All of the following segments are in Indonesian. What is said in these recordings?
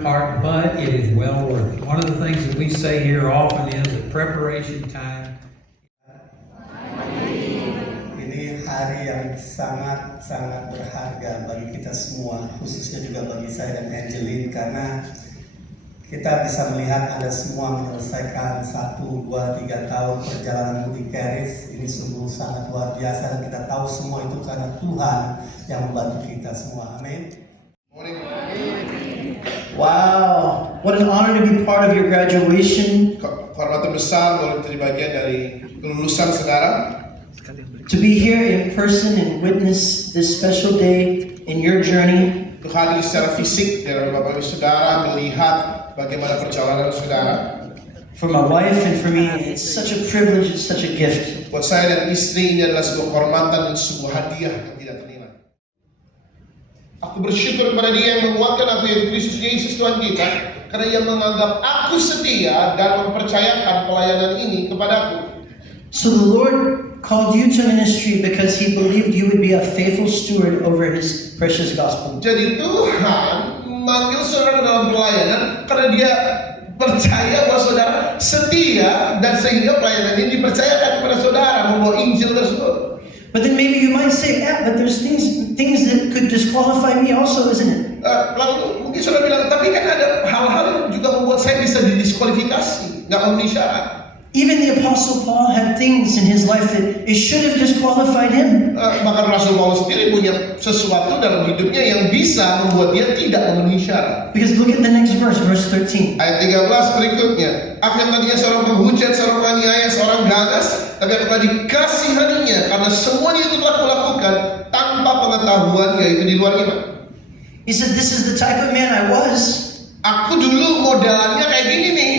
Part, but it is well worth it. One of the things that we say here often is that preparation time. Ini hari yang sangat berharga bagi kita semua, khususnya juga bagi saya dan Angeline, karena kita bisa melihat Anda semua menyelesaikan 1, 2, 3 tahun perjalanan mudik Charis. Ini sungguh sangat luar biasa dan kita tahu semua itu karena Tuhan yang membantu kita semua. Amin. Wow, what an honor to be part of your graduation. Kehormatan besar boleh menjadi bagian dari kelulusan saudara. To be here in person and witness this special day in your journey. Untuk hadir secara fisik dan Bapak Ibu saudara melihat bagaimana perjalanan saudara. For my wife and for me, it's such a privilege, it's such a gift. Buat saya dan istri ini adalah sebuah kehormatan dan sebuah hadiah yang tidak ternilai. Aku bersyukur kepada Dia yang menguatkan aku, yaitu Kristus Yesus Tuhan kita, karena Ia menganggap aku setia dan mempercayakan pelayanan ini kepadaku. So the Lord called you to ministry because He believed you would be a faithful steward over His precious gospel. Jadi Tuhan memanggil saudara dalam pelayanan karena Dia percaya bahwa saudara setia, dan sehingga pelayanan ini dipercayakan kepada saudara membawa Injil tersebut. But then maybe you might say, yeah, but there's things that could disqualify me also, isn't it? Lalu mungkin saudara bilang, tapi kan ada hal-hal yang juga membuat saya bisa didiskualifikasi, nggak memenuhi syarat. Even the Apostle Paul had things in his life that it should have disqualified him. Bahkan Rasul Paulus sendiri punya sesuatu dalam hidupnya yang bisa membuat dia tidak memenuhi syarat. Because look at the next verse 13. Ayat 13 berikutnya. Aku yang tadinya seorang penghujat, seorang penganiaya, seorang ganas, tapi aku telah dikasihaninya karena semuanya itu telah kulakukan tanpa pengetahuan, yaitu di luar iman. He said, this is the type of man I was. Aku dulu modelannya kayak gini nih.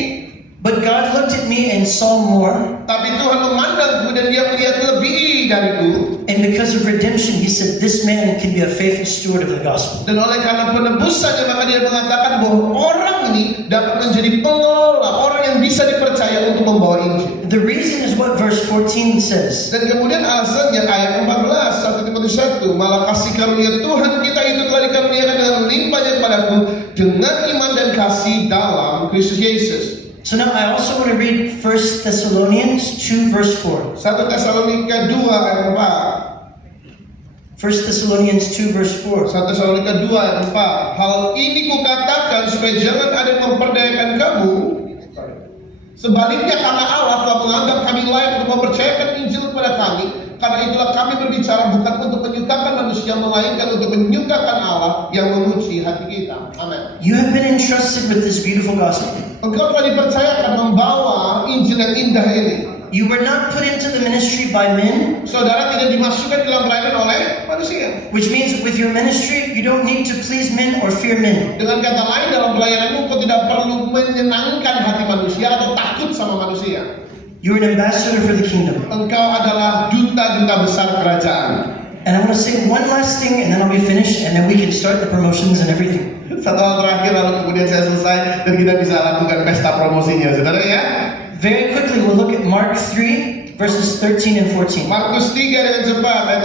But God looked at me and saw more. Tapi Tuhan memandangku dan Dia melihat lebih dariku. And because of redemption, He said, this man can be a faithful steward of the gospel. Dan oleh karena penebusannya, maka Dia mengatakan bahwa orang ini dapat menjadi pengelola, orang yang bisa dipercaya untuk membawa Injil. The reason is what verse 14 says. Dan kemudian alasannya ayat 14, 1 Timotius 1, malah kasih karunia Tuhan kita itu telah dikaruniakan dengan limpahnya kepadaku dengan iman dan kasih dalam Kristus Yesus. So now I also want to read 1 Thessalonians 2 verse 4. 1 Tesalonika 2 ayat 4. 1 Thessalonians 2 verse 4. 1 Tesalonika 2 ayat 4. Hal ini kukatakan supaya jangan ada yang memperdayakan kamu. Sebaliknya karena Allah telah menganggap kami layak untuk mempercayakan Injil kepada kami, karena itulah kami berbicara bukan untuk menyukakan manusia, melainkan untuk menyukakan Allah yang menguji hati kita. Amin. You have been entrusted with this beautiful gospel. Engkau telah dipercayakan membawa Injil yang indah ini. You were not put into the ministry by men. Saudara tidak dimasukkan dalam pelayanan oleh manusia. Which means with your ministry, you don't need to please men or fear men. Dengan kata lain, dalam pelayananmu kau tidak perlu menyenangkan hati manusia atau takut sama manusia. You're an ambassador for the kingdom. Engkau adalah duta-duta besar kerajaan. And I want to say one last thing, and then I'll be finished, and then we can start the promotions and everything. Satu hal terakhir, lalu kemudian saya selesai dan kita bisa lakukan pesta promosinya, saudara ya. Very quickly, we'll look at Mark 3, verses 13 and 14. Markus 3 dengan cepat, ayat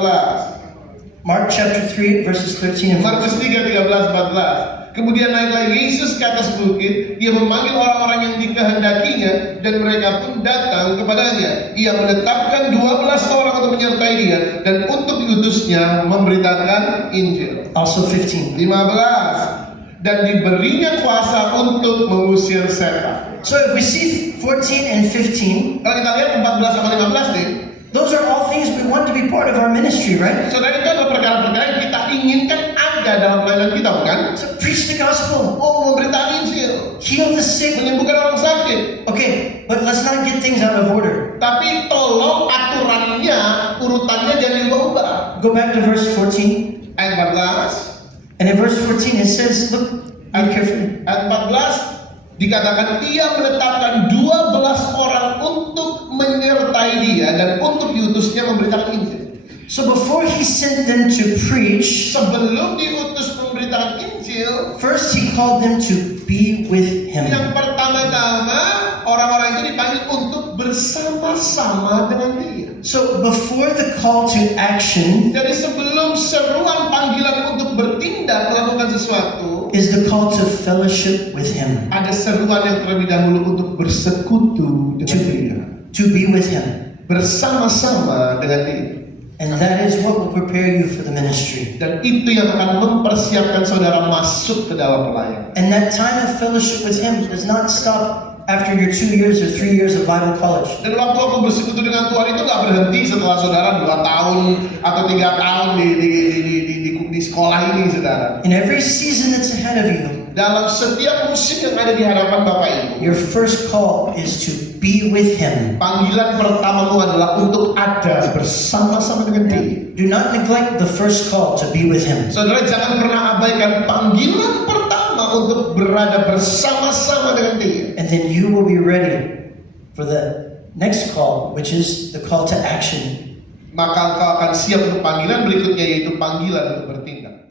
13-14. Mark chapter 3, verses 13 and 14. Markus 3, 13-14. Kemudian naiklah Yesus ke atas bukit, Ia memanggil orang-orang yang dikehendakinya, dan mereka pun datang kepadanya. Ia menetapkan 12 orang untuk menyertai Dia, dan untuk diutusnya memberitakan Injil. Also 15. 15. Dan diberinya kuasa untuk mengusir setan. So if we see 14 and 15, Kalau kita lihat 14 sama 15 nih, those are all things we want to be part of our ministry, right? saudara, itu adalah perkara-perkara yang kita inginkan ada ada dalam pelayanan kita, bukan? So preach the gospel, Oh, memberitakan Injil, heal the sick. menyembuhkan orang sakit. Okay, but let's not get things out of order. Tapi tolong aturannya, urutannya jangan diubah-ubah. Go back to verse 14. Ayat 14. And in verse 14 it says, look, read carefully. Ayat 14 dikatakan ia menetapkan 12 orang untuk menyertai dia dan untuk diutusnya memberitakan Injil. So before he sent them to preach, Sebelum diutus memberitakan Injil, first he called them to be with him. yang pertama-tama orang-orang itu dipanggil untuk bersama-sama dengan dia. So before the call to action Jadi sebelum seruan panggilan untuk bertindak melakukan sesuatu, is the call to fellowship with him, ada seruan yang terlebih dahulu untuk bersekutu dengan dia, to be with him. bersama-sama dengan dia. And that is what will prepare you for the ministry. Dan itu yang akan mempersiapkan saudara masuk ke dalam pelayanan. And that time of fellowship with him does not stop after your 2 years or 3 years of Bible college. Dan waktu aku bersekutu dengan Tuhan itu nggak berhenti setelah saudara 2 tahun atau 3 tahun di sekolah ini, saudara. In every season that's ahead of you, Dalam setiap musim yang ada di hadapan Bapak Ibu, your first call is to be with him. panggilan pertamamu adalah untuk ada bersama-sama dengan dia. Do not neglect the first call to be with him. Saudara jangan pernah abaikan panggilan pertama untuk berada bersama-sama dengan dia. And then you will be ready for the next call, which is the call to action. Maka engkau akan siap untuk panggilan berikutnya, yaitu panggilan untuk bertindak.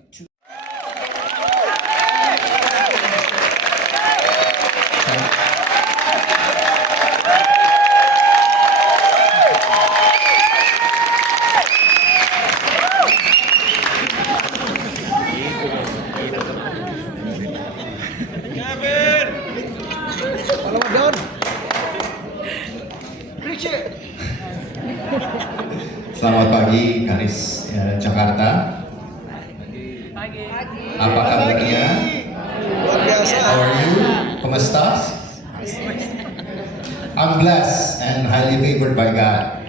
Selamat pagi, Karis Jakarta. Apa kabarnya? How are you? ¿Cómo estás? I'm blessed and highly favored by God.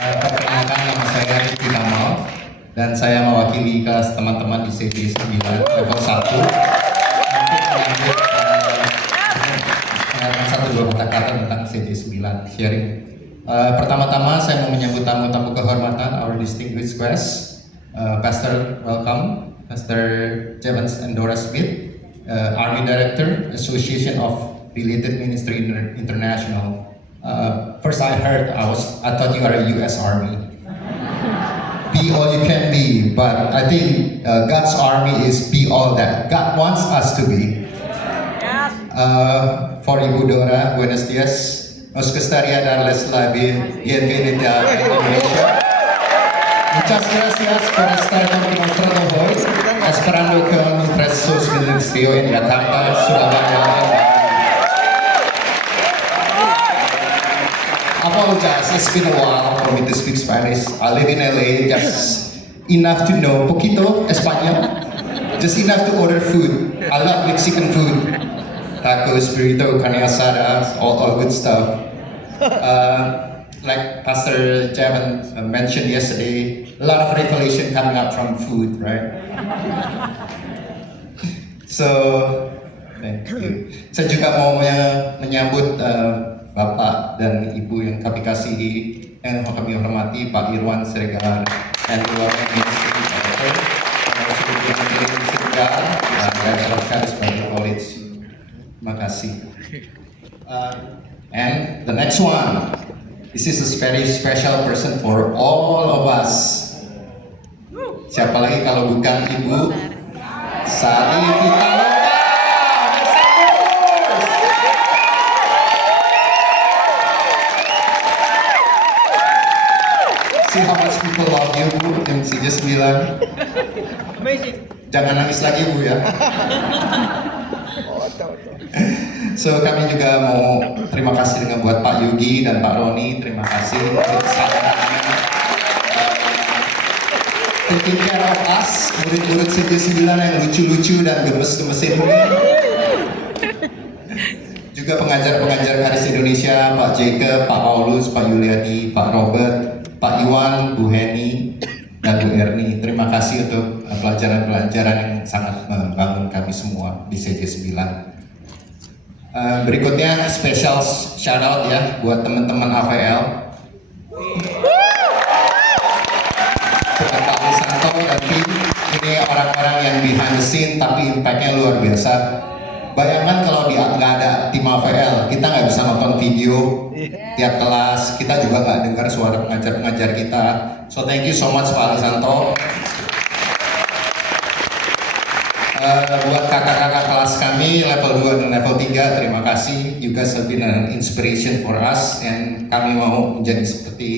Perkenalkan, nama saya Rifki Kamal dan saya mewakili kelas teman-teman di CJ 9 level 1 untuk menyambut mengatakan 1-2 kata-kata tentang CJ 9 sharing. Pertama-tama saya mau menyambut tamu-tamu kehormatan, our distinguished guest, Pastor, welcome, Pastor Jevans Endora Smith, Army Director, Association of Belated Ministry International. First I thought you are a U.S. Army. Be all you can be, but I think God's Army is be all that God wants us to be. For Ibu Dora, buenos días. Nos gustaría darles la bienvenida a Indonesia. Muchas gracias por estar con nosotros hoy, esperando que nuestros ministerios en Jakarta, Surabaya. Apologize, it's been a while for me to speak Spanish. I live in LA, just enough to know poquito Español, just enough to order food. I love Mexican food. Tacos, burrito, carne asada, all good stuff. Like Pastor Jevan mentioned yesterday, a lot of revelation coming up from food, right? So, thank you. Saya juga mau menyambut Bapak dan Ibu yang kami kasihi, yang kami hormati, Pak Irwan Siregar, and Irwan Ministry Director, dan Karis Bible College. Terima kasih. And the next one, this is a very special person for all of us. Siapa lagi kalau bukan Ibu Sari Pitaloka? See how much people love you, Bu, yang si Jess bilang. Amazing. Jangan nangis lagi, Bu, ya. So kami juga mau terima kasih dengan buat Pak Yugi dan Pak Roni, terima kasih untuk sahabatnya. Taking care of us, murid-murid CJ 9 yang lucu-lucu dan gemes-gemesin ini. Juga pengajar-pengajar Karis Indonesia, Pak Jacob, Pak Paulus, Pak Yuliani, Pak Robert, Pak Iwan, Bu Heni, dan Bu Erni. Terima kasih untuk pelajaran-pelajaran yang sangat membangun kami semua di CJ9. Berikutnya special shout out ya buat teman-teman AVL. Pak Wisanto dan tim, ini orang-orang yang behind the scene tapi impact-nya luar biasa. Bayangkan kalau nggak ada tim AVL, kita nggak bisa nonton video tiap kelas, kita juga nggak dengar suara pengajar-pengajar kita. So thank you so much Pak Wisanto. Buat kakak-kakak kelas kami level 2 dan level 3, terima kasih. You guys have been an inspiration for us, and kami mau menjadi seperti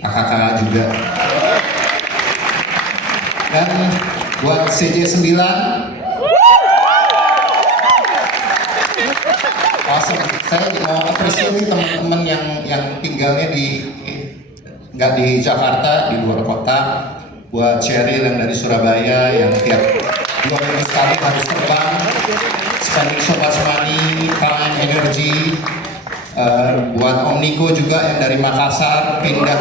kakak-kakak juga. Dan buat CJ9, awesome. Saya mau apresiasi teman-teman yang tinggalnya nggak di Jakarta, di luar kota. Buat Cheryl yang dari Surabaya yang tiap 2 minggu sekali harus terbang, spending so much money, time, energy. Buat Om Niko juga yang dari Makassar, pindah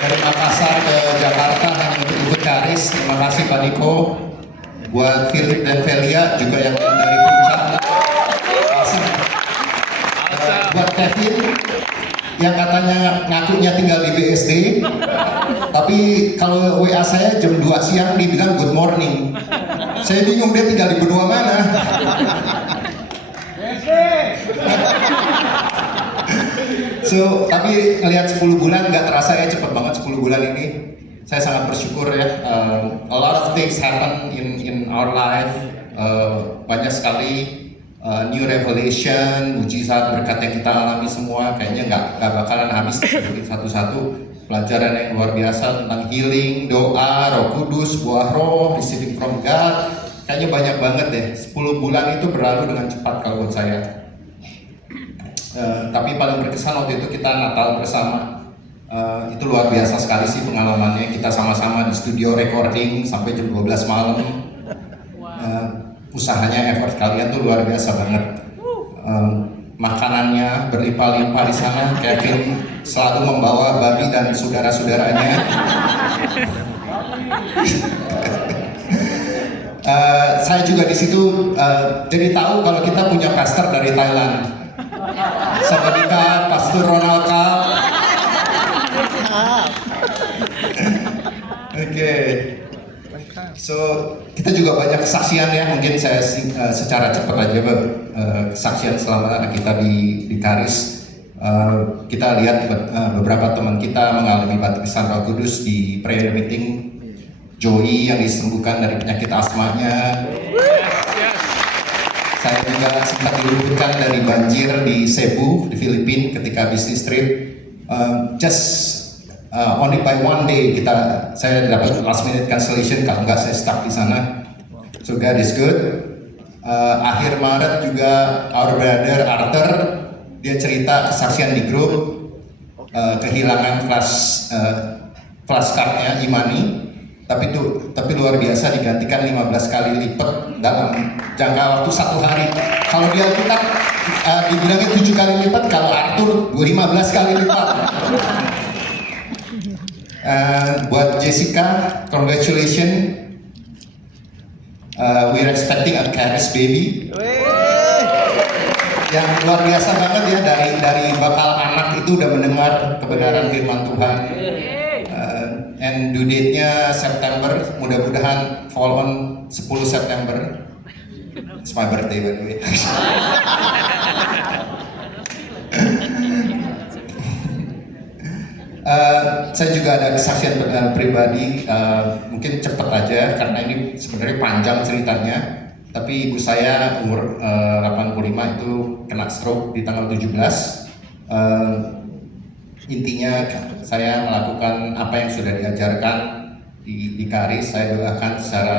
dari Makassar ke Jakarta hanya untuk ikut karis. Terima kasih Pak Niko. Buat Philip dan Velia juga yang dari Puncak. Buat Kevin yang katanya ngakunya tinggal di BSD, tapi kalau WA saya jam 2 siang dibilang good morning. Saya bingung dia tinggal di benua mana. So, tapi ngelihat 10 bulan nggak terasa ya, cepet banget 10 bulan ini. Saya sangat bersyukur ya. A lot of things happen in our life. Banyak sekali new revelation, mujizat, berkat yang kita alami semua. Kayaknya nggak bakalan habis disebutin satu-satu. Pelajaran yang luar biasa tentang healing, doa, Roh Kudus, buah roh, receiving from God. Kayaknya banyak banget deh. 10 bulan itu berlalu dengan cepat kalau buat saya. Tapi paling berkesan waktu itu kita Natal bersama. Itu luar biasa sekali sih pengalamannya. Kita sama-sama di studio recording sampai jam 12 malam. Usahanya, effort kalian tuh luar biasa banget. Makanannya berlimpah-limpah di sana. Kevin selalu membawa babi dan saudara-saudaranya. Saya juga di situ jadi tahu kalau kita punya pastor dari Thailand. Sawadika, Pastor Ronald Kap. Oke. So kita juga banyak kesaksian ya, mungkin saya secara cepat aja kesaksian selama kita di Karis. Kita lihat beberapa teman kita mengalami baptisan Roh Kudus di prayer meeting. Joey yang disembuhkan dari penyakit asmanya. Saya juga sempat diluputkan dari banjir di Cebu di Filipina ketika bisnis trip. Only by one day saya dapat last minute cancellation, kalau nggak saya stuck di sana. So God is good. Akhir Maret juga our brother Arthur, dia cerita kesaksian di grup kehilangan flashcardnya Imani, tapi luar biasa digantikan 15 kali lipat dalam jangka waktu 1 hari. Kalau di Alkitab dibilangnya 7 kali lipat, kalau Arthur 15 kali lipat. Buat Jessica, congratulations. We're expecting a Karis baby. Yang luar biasa banget ya, dari bakal anak itu udah mendengar kebenaran firman Tuhan. And due date-nya September, mudah-mudahan fall on 10 September. It's my birthday by the way. Saya juga ada kesaksian pribadi, mungkin cepet aja karena ini sebenarnya panjang ceritanya. Tapi ibu saya umur 85 itu kena stroke di tanggal 17. Intinya saya melakukan apa yang sudah diajarkan di Karis. Saya doakan secara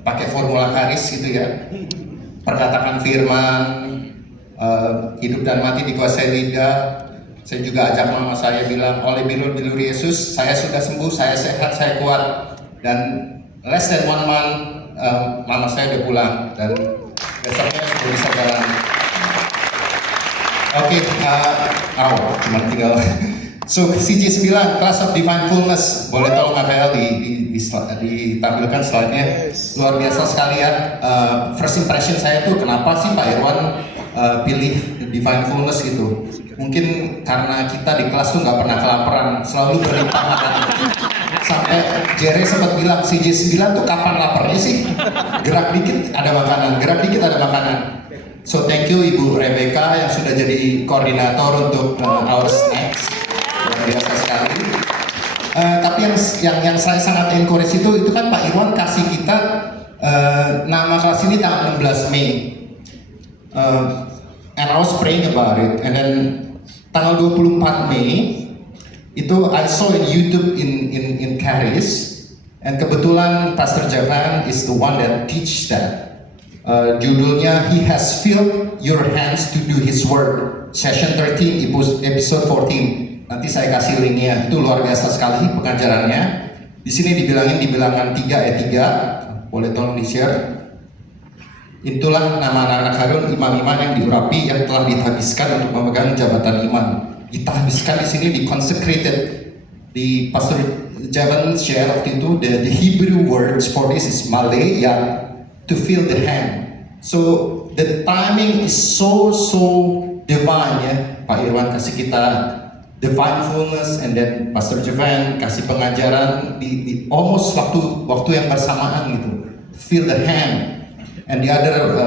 pakai formula Karis gitu ya. Perkatakan firman, hidup dan mati dikuasai lidah. Saya juga ajak mama saya bilang, oleh bilur-bilur Yesus, saya sudah sembuh, saya sehat, saya kuat. Dan less than 1 month, mama saya udah pulang dan besoknya sudah bisa jalan. Oke, cuma tinggal So CJ 9 Class of Divine Fullness, boleh tolong APL ditampilkan slide-nya. Luar biasa sekali ya. First impression saya tuh kenapa sih Pak Irwan pilih Divine Fullness gitu? Mungkin karena kita di kelas tuh nggak pernah kelaparan, selalu berlimpah makanan. Sampai Jerry sempat bilang CJ 9 tuh kapan laparnya sih? Gerak dikit ada makanan, gerak dikit ada makanan. So thank you Ibu Rebecca yang sudah jadi koordinator untuk our snacks. Luar biasa sekali. Tapi yang saya sangat encourage itu kan Pak Irwan kasih kita nama kelas ini tanggal 16 Mei. And I was praying about it. And then tanggal 24 Mei itu I saw in YouTube in Caris. And kebetulan Pastor Javan is the one that teach that. Judulnya He Has Filled Your Hands to Do His Work. Session 13 episode 14. Nanti saya kasih linknya. Itu luar biasa sekali pengajarannya. Di sini dibilangin di bilangan 3 ayat 3. Boleh tolong di-share. Itulah nama anak-anak Harun, imam-imam yang diurapi yang telah dihabiskan untuk memegang jabatan imam. Dihabiskan di sini di-consecrated. Di Pastor Javan share waktu itu the Hebrew words for this is maleya, to fill the hand. So the timing is so divine ya. Pak Irwan kasih kita divine fullness, and then Pastor Javan kasih pengajaran di almost waktu yang bersamaan gitu. Fill the hand. And the other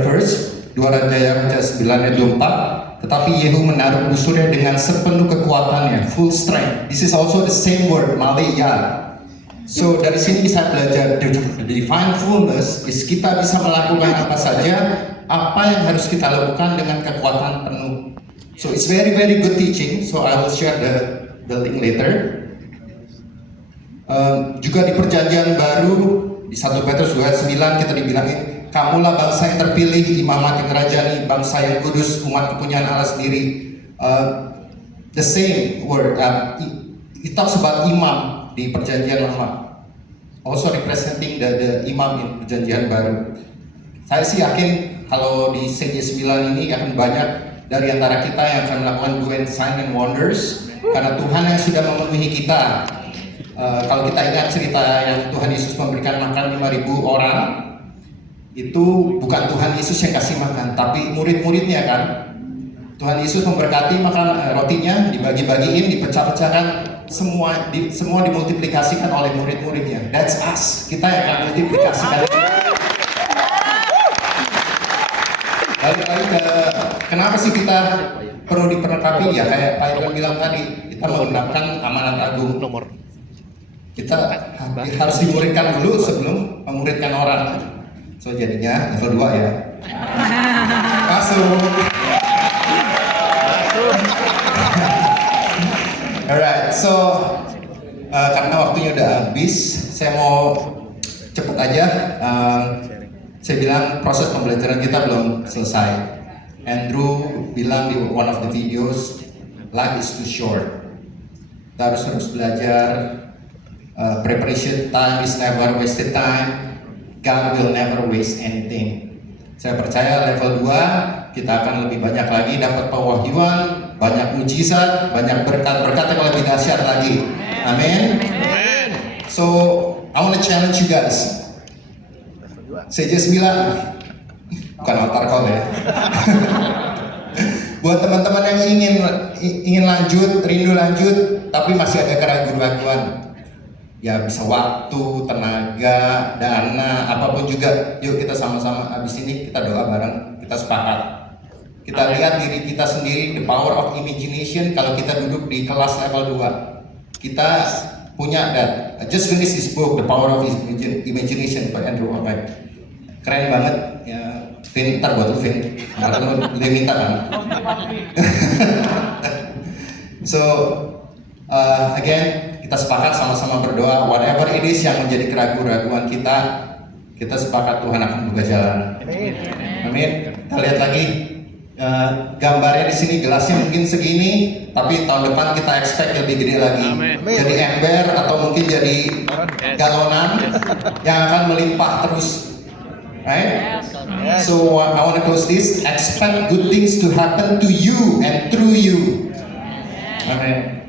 verse 2 Raja 9 ayat 24. Tetapi Yehu menaruh musuhnya dengan sepenuh kekuatannya, full strength. This is also the same word, maleya. So dari sini bisa belajar the divine fullness is kita bisa melakukan apa saja, apa yang harus kita lakukan dengan kekuatan penuh. So it's very good teaching. So I will share the link later. Juga di perjanjian baru di 1 Petrus 2:9 kita dibilangin, kamulah bangsa yang terpilih, imamat yang kerajani, bangsa yang kudus, umat kepunyaan Allah sendiri. The same word, it talks about imam di perjanjian lama, also representing the imam in perjanjian baru. Saya sih yakin kalau di CJ 9 ini akan banyak dari antara kita yang akan melakukan doing sign and wonders, karena Tuhan yang sudah memenuhi kita. Kalau kita ingat cerita yang Tuhan Yesus memberikan makan 5.000 orang, itu bukan Tuhan Yesus yang kasih makan, tapi murid-muridnya kan. Tuhan Yesus memberkati makan rotinya, dibagi-bagiin, dipecah-pecahkan, semua dimultiplikasikan oleh murid-muridnya. That's us, kita yang akan multiplikasikan. Balik lagi ke kenapa sih kita perlu diperlengkapi ya, kayak Pak Irwan bilang tadi, kita menggunakan amanat agung. Kita harus dimuridkan dulu sebelum memuridkan orang. So jadinya level 2 ya. Masuk. Alright, so karena waktunya udah habis, saya mau cepet aja. Saya bilang proses pembelajaran kita belum selesai. Andrew bilang di one of the videos, life is too short. Kita harus belajar. Preparation time is never wasted time. God will never waste anything. Saya percaya level 2 kita akan lebih banyak lagi dapat pewahyuan, banyak mujizat, banyak berkat-berkat yang lebih dahsyat lagi. Amin. So I want to challenge you guys. CJ 9 bukan altar call ya. Buat teman-teman yang ingin lanjut, rindu lanjut, tapi masih ada keraguan-keraguan. Ya bisa waktu, tenaga, dana, apapun juga. Yuk kita sama-sama habis ini kita doa bareng, kita sepakat. Kita lihat diri kita sendiri, the power of imagination. Kalau kita duduk di kelas level 2, kita punya that. I just finished this book, The Power of Imagination by Andrew Wommack. Keren banget ya. Vin, ntar buat lu Vin, karena lu minta kan. So again, kita sepakat sama-sama berdoa, whatever it is yang menjadi keraguan-keraguan kita sepakat Tuhan akan buka jalan. Amin. Kita lihat lagi gambarnya di sini, gelasnya mungkin segini, tapi tahun depan kita expect lebih gede lagi. Jadi ember atau mungkin jadi galonan yang akan melimpah terus. Right? So I want to close this. Expect good things to happen to you and through you. Amin.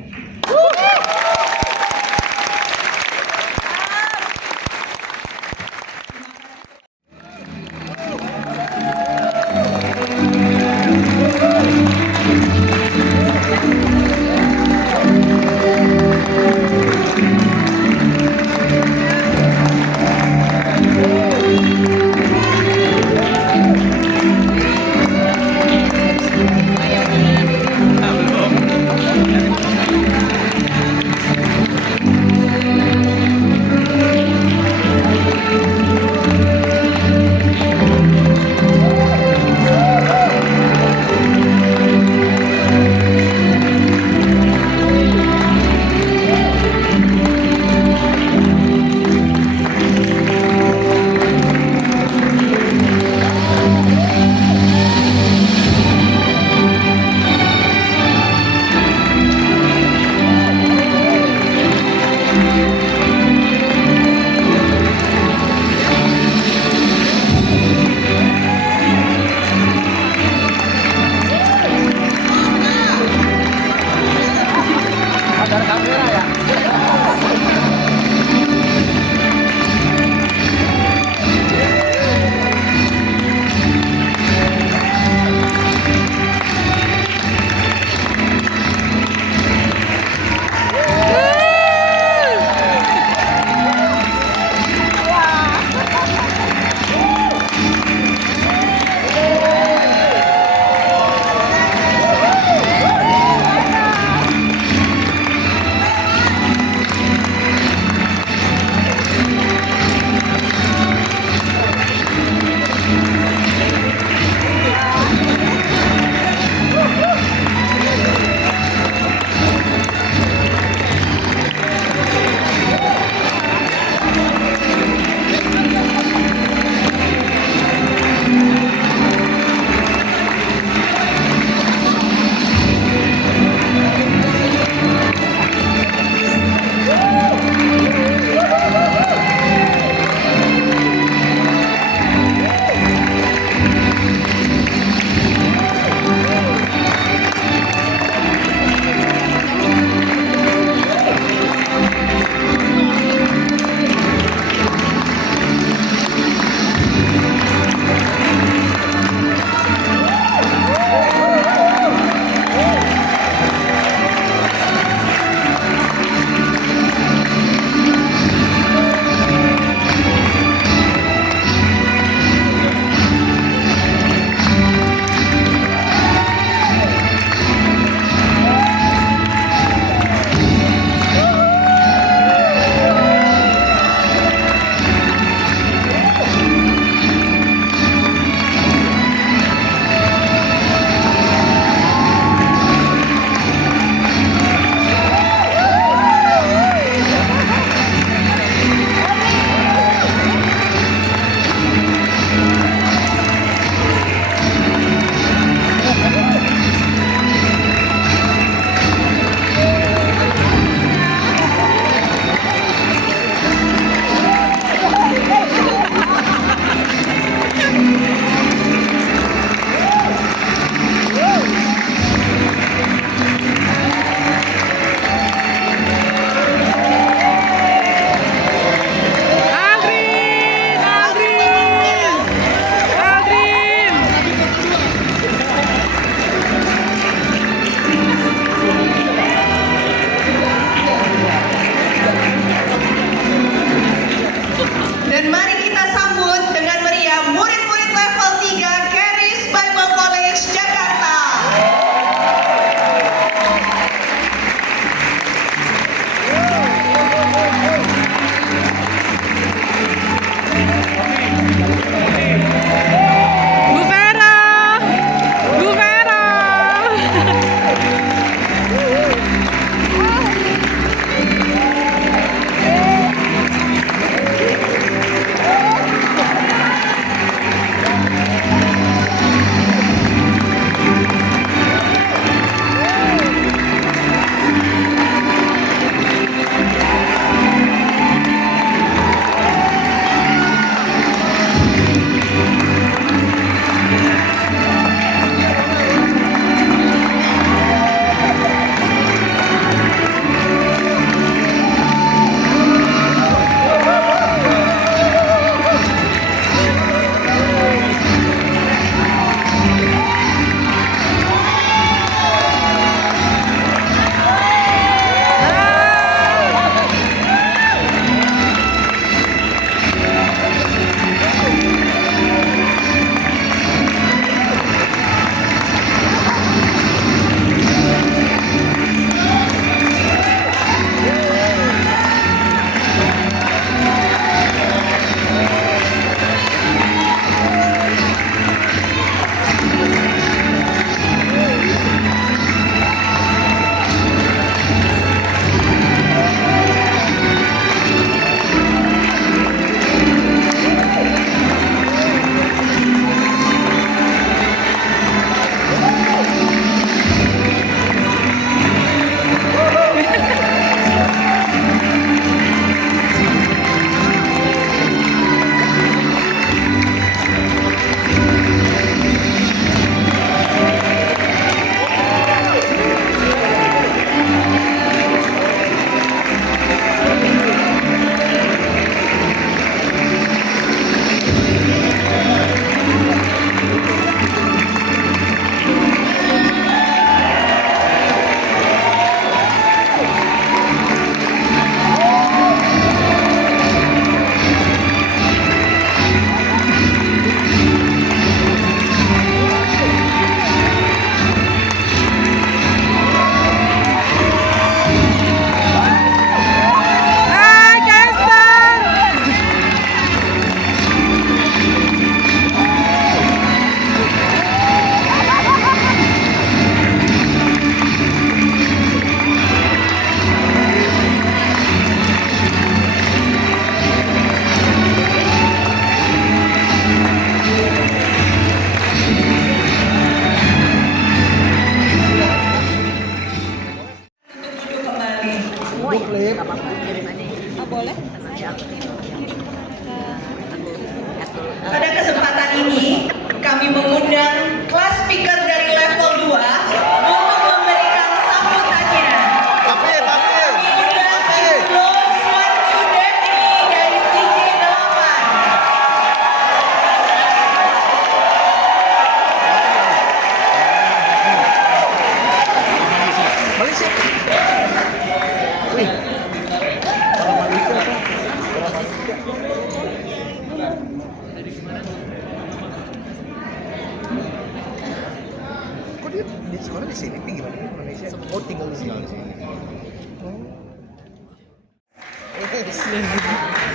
Sekolah di sini, tapi gimana Indonesia? Oh, tinggal di sini.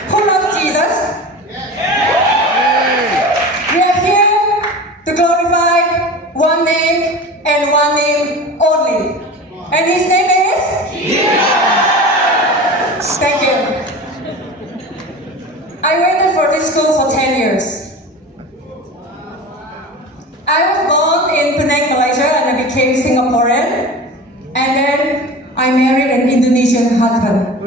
Who loves Jesus? We are here to glorify one name and one name only. And his name is? Jesus! Thank you. I waited for this school for 10 years. I was born in Penang, Malaysia, and I became Singaporean. And then I married an Indonesian husband.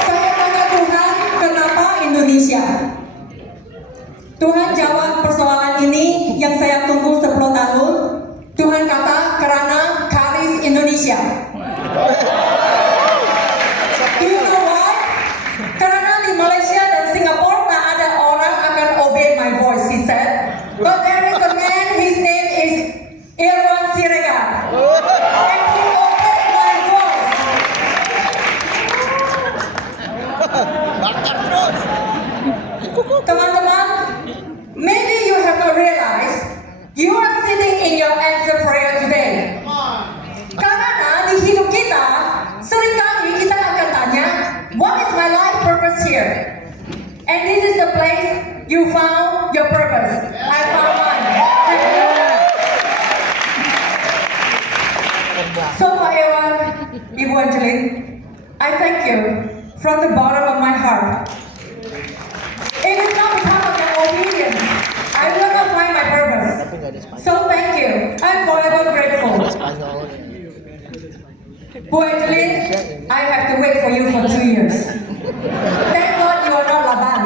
Saya tanya Tuhan, kenapa Indonesia? Tuhan jawab persoalan ini yang saya tunggu 10 tahun. Tuhan kata, karena Charis Indonesia. Do you know why? Karena di Malaysia dan Singapura tak ada orang akan obey my voice, he said. But there is a man, his name is Irwan Siregar. And he obeyed my voice. Teman-teman, maybe you have not realized you are sitting in your answer prayer today. Karena di hidup kita, seringkali kita akan tanya, what is my life purpose here? And this is the place you found your purpose. I found mine. So Pak Irwan, Ibu Angeline, I thank you from the bottom of my heart. It is not because of my obedience. I will not find my purpose. Tapi nggak ada Spanyol. So thank you. I'm forever grateful. Spanyol. Bu Angeline, I have to wait for you for 2 years. Thank God you are not Laban.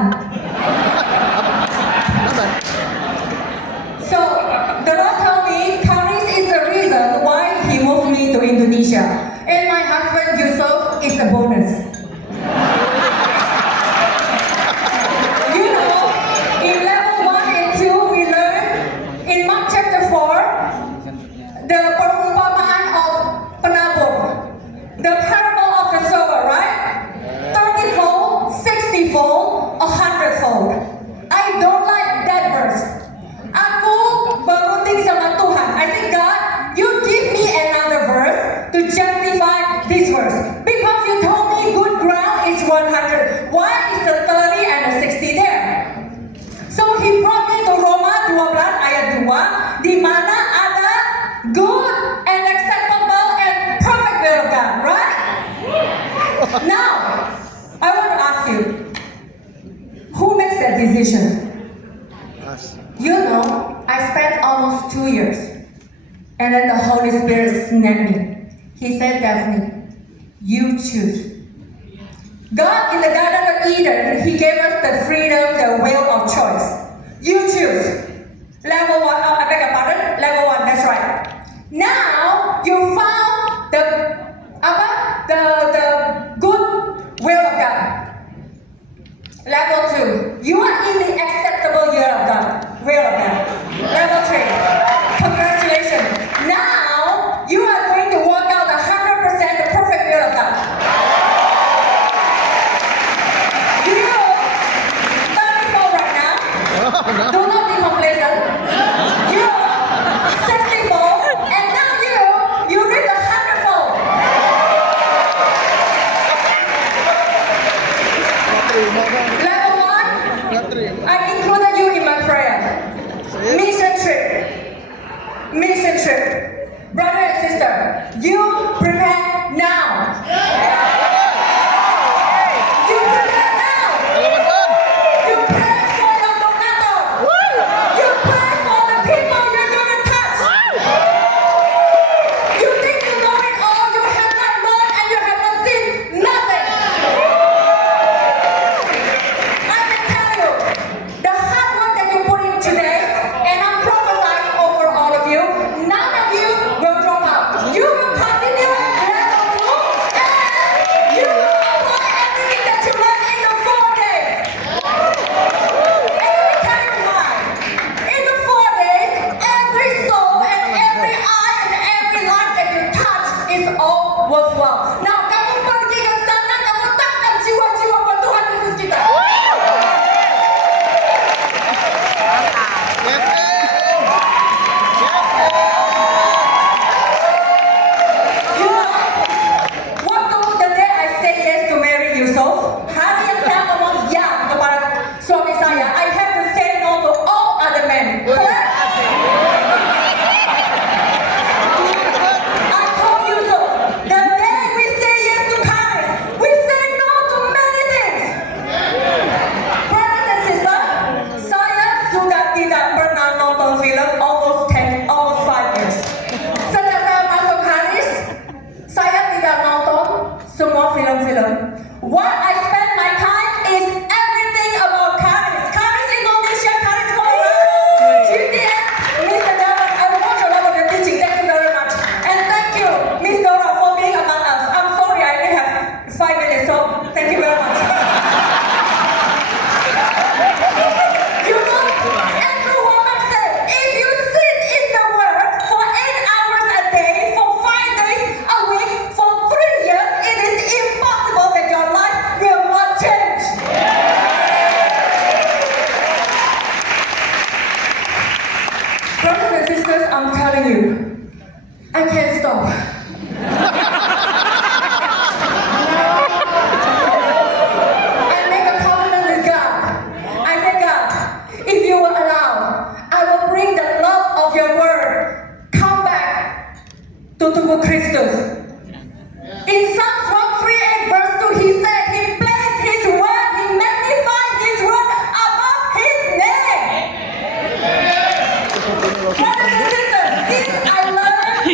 So the Lord told me Charis is the reason why He moved me to Indonesia, and my husband Yusuf is a bonus. You know, in level 1 and 2 we learn in Mark chapter 4 the perumpamaan of penabur, the parable of the sower, right? 30-fold, 60-fold, 100-fold. I don't like that verse. Aku berunding sama Tuhan. I think God, you give me another verse to justify this verse. Because you told me good ground is 100. Why is the 30 and the 60 there? So He brought me to Roma 12 ayat 2, di mana ada good and acceptable and perfect will of God, right? Now, I want to ask you, who makes that decision? Mas. You know, I spent almost 2 years, and then the Holy Spirit snapped me. He said, Daphne, you choose. God in the Garden of Eden, He gave us the freedom, the will of choice. You choose. Level 1, I beg your pardon, level 1, that's right. Now, you found the good will of God. Level 2, you are in the acceptable will of God. Level 3, congratulations. Now, you are going to work out 100% the perfect will of God. You, 34 right now, do not be complacent. You, 60-fold, and now you reach 100-fold. Level 1, I included you in my prayer. Mission trip. Brother and sister, you prepare now. You prepare now. You pray for your donator. You pray for the people you're going to touch. You think you know it all, you have not learned and you have not seen nothing. I can tell you, the hard work that you put in today, and I'm prophesying over all of you, none of you will drop out. You will continue level 2 and sisters, I'm telling you, I can't stop. I make a covenant with God. I say, God, if you will allow, I will bring the love of your word. Come back to Tubuh Kristus. In Psalms 138 verse 2, he said, he placed his word, he magnified his word above his name. Brothers and sisters, since I learned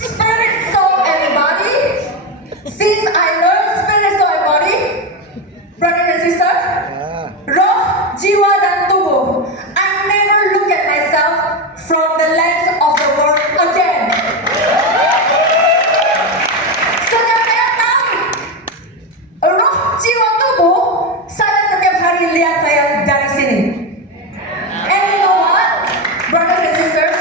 spirit, soul, and body, since I learned spirit, soul, and body, brothers and sisters, roh, jiwa, dan tubuh, I never look at myself from the lens of the world again. Setiap saya tahu roh, jiwa, tubuh, saya setiap hari lihat saya dari sini. And you know what, brothers and sisters,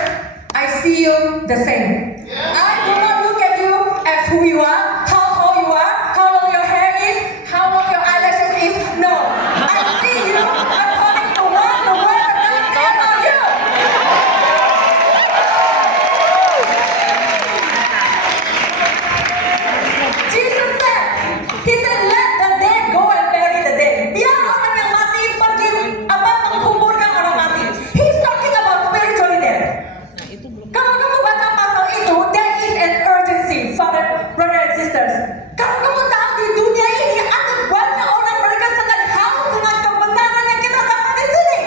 I see you the same. I do not look at you as who you are, how tall you are, how long your hair is, how long your eyelashes is. No, I see you according to what the word of God says about you. Jesus said, he said, let the dead go and bury the dead. Biar orang yang mati pergi mengkuburkan orang mati. He's talking about spiritually dead. Kalau kamu baca pasal itu, there is an urgency, father, brother and sisters. Kalau kamu tahu di dunia ini ada banyak orang mereka sangat haus dengan kebenaran yang kita dapat di sini.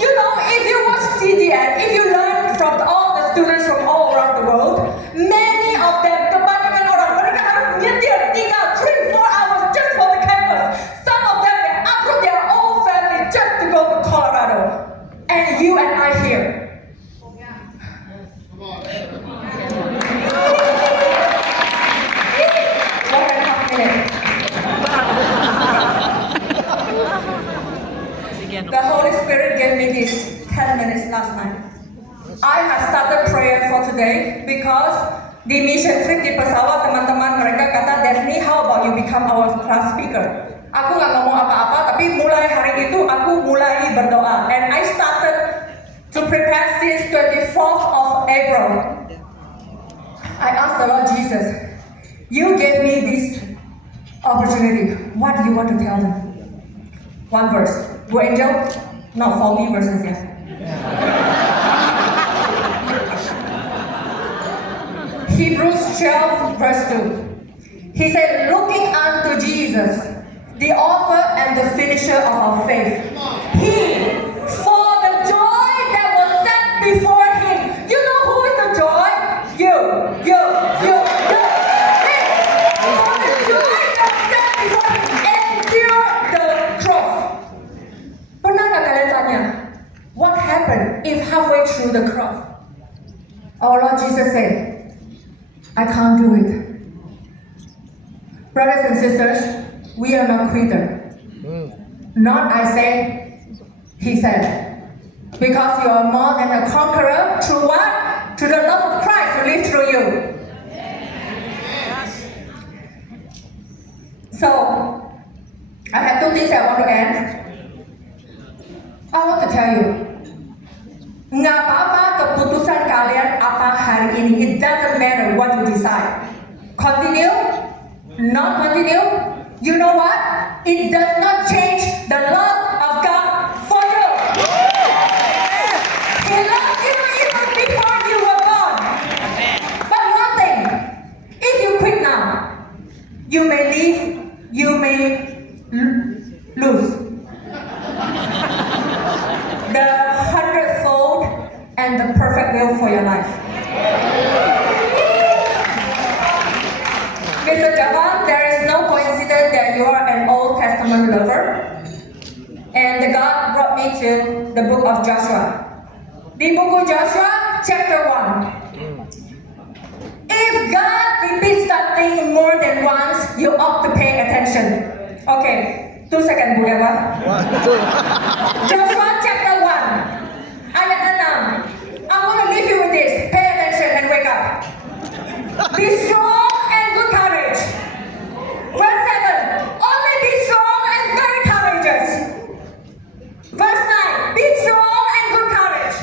You know, if you watch TDN, if you learn from all the students from all around the world, many of them, kebanyakan orang, mereka harus nyetir 3, 3, 4 hours just for the campus. Some of them, they uproot their whole family just to go to Colorado. And you and I here. 1.5 minutes. The Holy Spirit gave me this 10 minutes last night. I have started prayer for today because di mission trip di pesawat teman-teman mereka kata, Daphne, how about you become our class speaker? Aku nggak ngomong apa-apa, tapi mulai hari itu aku mulai berdoa. And I started to prepare since 24th of April. I asked the Lord Jesus, you gave me this opportunity. What do you want to tell them? One verse. Bu Angel? No, for me verses, yeah. Hebrews 12 verse 2. He said, looking unto Jesus, the author and the finisher of our faith. He, for the joy that was set before him. You know who is the joy? You. Hey, for the joy that was set before him, endure the cross. Pernah nggak kalian tanya, what happened if halfway through the cross, our Lord Jesus said, I can't do it. Brothers and sisters, we are not quitter. Not I say, he said. Because you are more than a conqueror through what? Through the love of Christ who lives through you. So, I have 2 things I want to end. I want to tell you, nggak apa-apa keputusan kalian apa hari ini. It doesn't matter what you decide. Continue, not continue. You know what? It does not change the love of God for you. He loves you even before you were born. But one thing, if you quit now, you may leave, you may lose the 100-fold and the perfect will for your life. Mr. Javan, there is no coincidence that you are an Old Testament lover. And God brought me to the book of Joshua. Di buku Joshua, chapter 1. If God repeats something more than once, you ought to pay attention. Okay, 2 seconds, Bu Eva. Joshua chapter 1, ayat 6. I want to leave you with this. Pay attention and wake up. Be strong and good courage. Verse 7, only be strong and very courageous. Verse 9, be strong and good courage.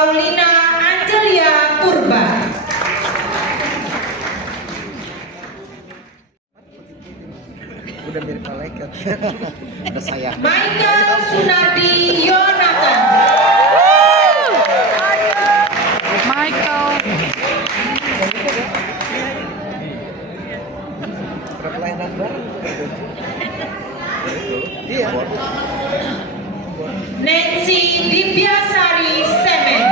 Paulina Angelia Purba. Udah mirip malaikat. Udah saya. Michael Sunardi Yonatan. Perkelainan bareng. Iya. Nancy Dibyasari Semen.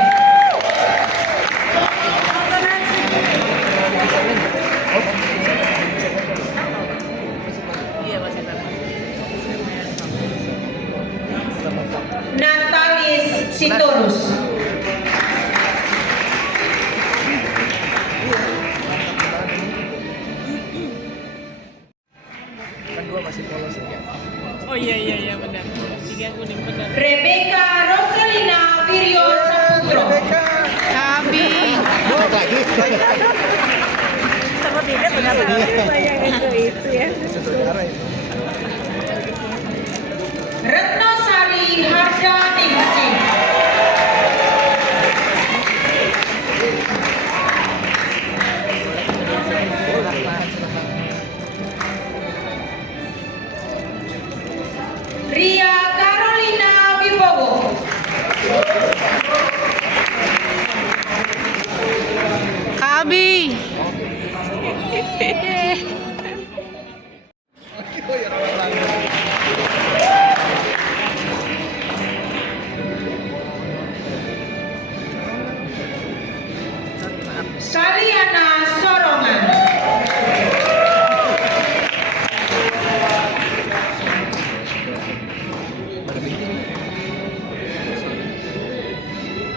Natalis Sitorus. Kan gua masih polos ya. Oh iya benar. Tiga kuning benar. Rebecca Roselina Wiryo Saputro. Balik lagi. Sama beda pendapat yang itu ya. Itu saudara ini. Retno Sari Harda Ningsih. Ria Carolina Wibowo. Abi. Saliana Sorongan.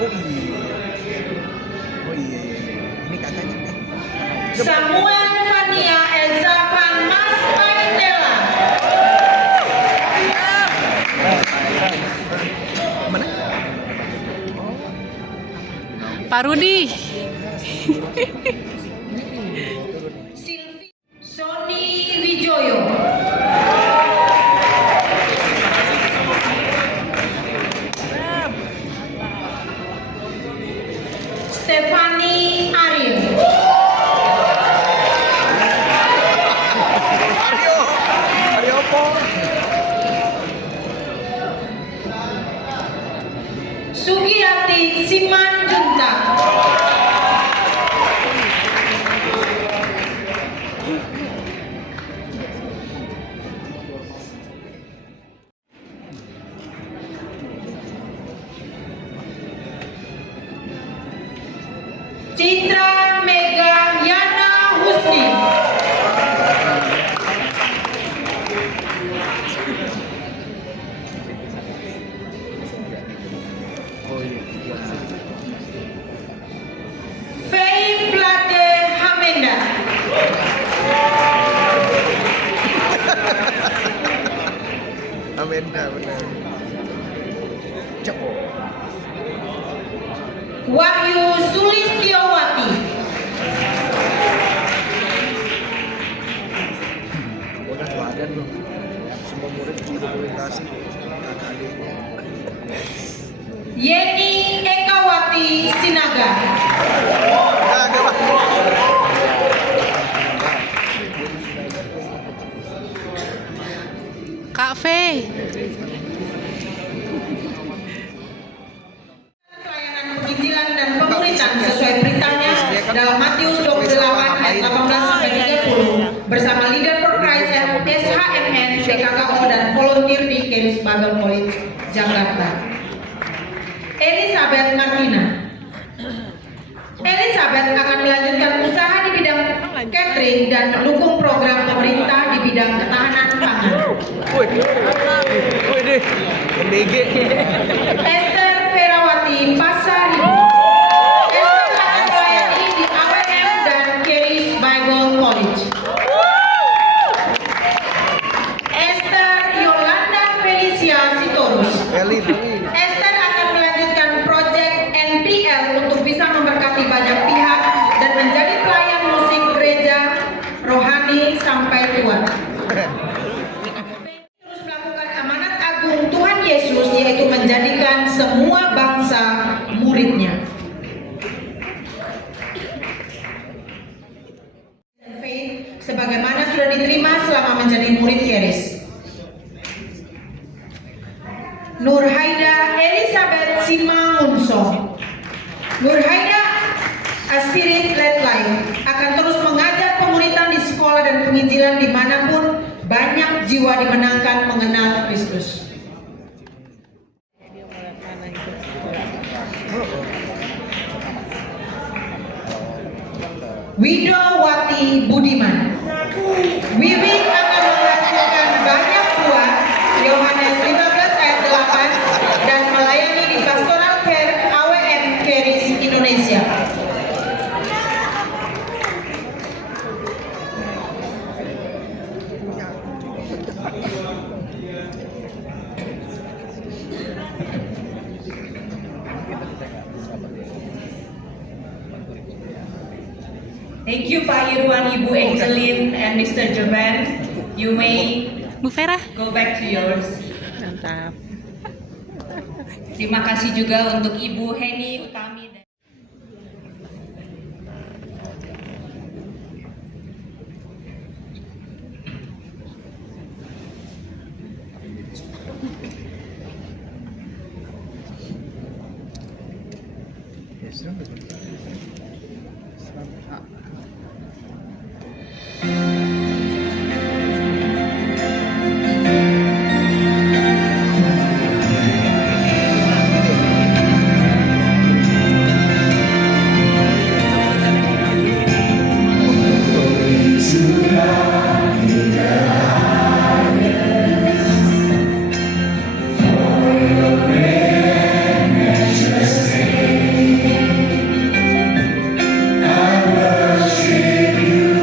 Oh iya. Ini kakaknya kan. Samuel Fania Elzafan Mas Paitela. Mana? Pak Rudi. Silvi Sony Wijoyo. Stefani Ariel. Aryo po. Sugiyati Siman Junta. Citra Mega Yana Husni. Oh iya. Faye Plate Hamenda. Amenda benar. Cepo. Wahyu Sulistiowati. Udah badan lu. Semua murid dokumentasi kakak adiknya. Yeni Ekawati Sinaga. Nah, ada lah. Kak Fe. Pelayanan penginjilan dan pemuritan sesuai beritanya dalam Matius 28 ayat 18 sampai 30 bersama Leader for Christ and SHMN, PKKO dan volunteer di Kemis Bible College, Jakarta. Elizabeth Martina. Elizabeth akan melanjutkan usaha di bidang catering dan mendukung program pemerintah di bidang ketahanan pangan. Woi deh. MBG. Esther Ferawati Pasaribu. Esther akan melayani di AWM dan Kemis Bible College. Esther Yolanda Felicia Sitorus. Elin. Esther akan melanjutkan proyek NPL untuk bisa memberkati banyak pihak dan menjadi pelayan musik gereja rohani sampai tua. Terus melakukan amanat agung agung Tuhan Yesus, yaitu menjadikan semua bangsa muridnya. Faith sebagaimana sudah diterima selama menjadi murid Keris. Nurhaida Elizabeth Simangunso. Nurhaida, a spirit led life, akan terus mengajar pemuritan di sekolah dan penginjilan dimanapun banyak jiwa dimenangkan mengenal Kristus. Widowati Budiman. Wiwi akan menghasilkan banyak buah, Yohanes 15 ayat 8, dan melayani di Pastoral Care AWM Keris Indonesia. Thank you Pak Irwan, Ibu Angeline, and Mr. Jerman. You may Bu Vera. go back to yours. Mantap. Terima kasih juga untuk Ibu Heni Utami. I worship you.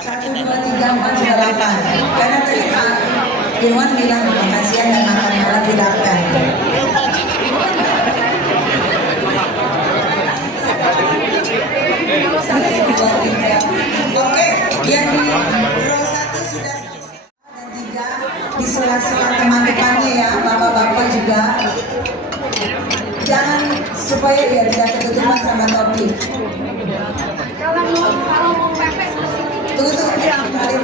Satu, dua, tiga, empat, sudah 8. Karena tadi Pak Irwan bilang makan siang dan makan malam dilakukan. Oke, yang di row 1 sudah selesai. Dan 3 di sela-sela teman depannya ya, bapak-bapak juga. Jangan supaya dia tidak ketutupan sama topi. Tunggu, ayo,